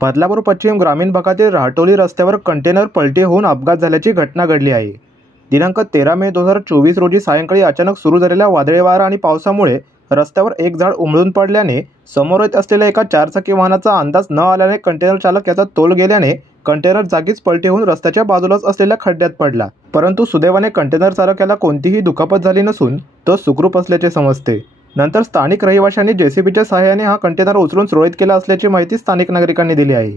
बदलापूर पश्चिम ग्रामीण भागातील राहटोली रस्त्यावर कंटेनर पलटी होऊन अपघात झाल्याची घटना घडली आहे। दिनांक 13 मे 2024 रोजी सायंकाळी अचानक सुरू झालेल्या वादळी वारा आणि पावसामुळे रस्त्यावर एक झाड उमळून पडल्याने समोर येत असलेल्या एका चारचाकी वाहनाचा अंदाज न आल्याने कंटेनर चालक याचा तोल गेल्याने कंटेनर जागीच पलटी होऊन रस्त्याच्या बाजूलाच असलेल्या खड्ड्यात पडला। परंतु सुदैवाने कंटेनर चालक याला कोणतीही दुखापत झाली नसून तो सुखरूप असल्याचे समजते। नंतर स्थानिक रहिवाशांनी जेसीबीच्या सहाय्याने हा कंटेनर उचलून सुरळीत केला असल्याची माहिती स्थानिक नागरिकांनी दिली आहे।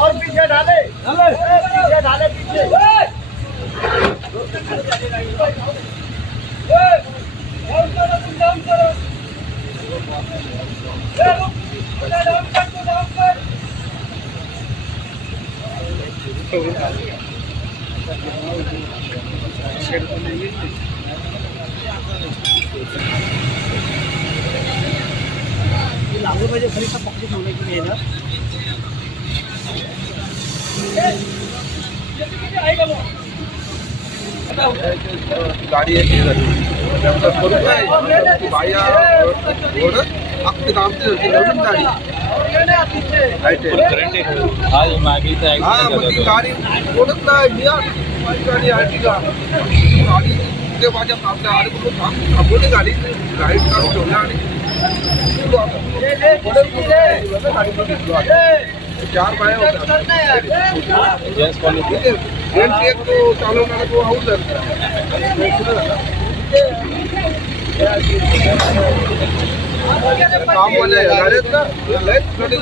और पीछे डाले पीछे डाले पीछे लागू पाहिजे खरी पक्षी ठेवणे की नाही ना गाड़ी चार बाया तो चालू तो आउट काम वाले गाड्यात ना लय छोटे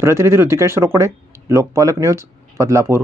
प्रतिनिधी ऋतिकेश रोकडे, लोकपालक न्यूज, बदलापूर।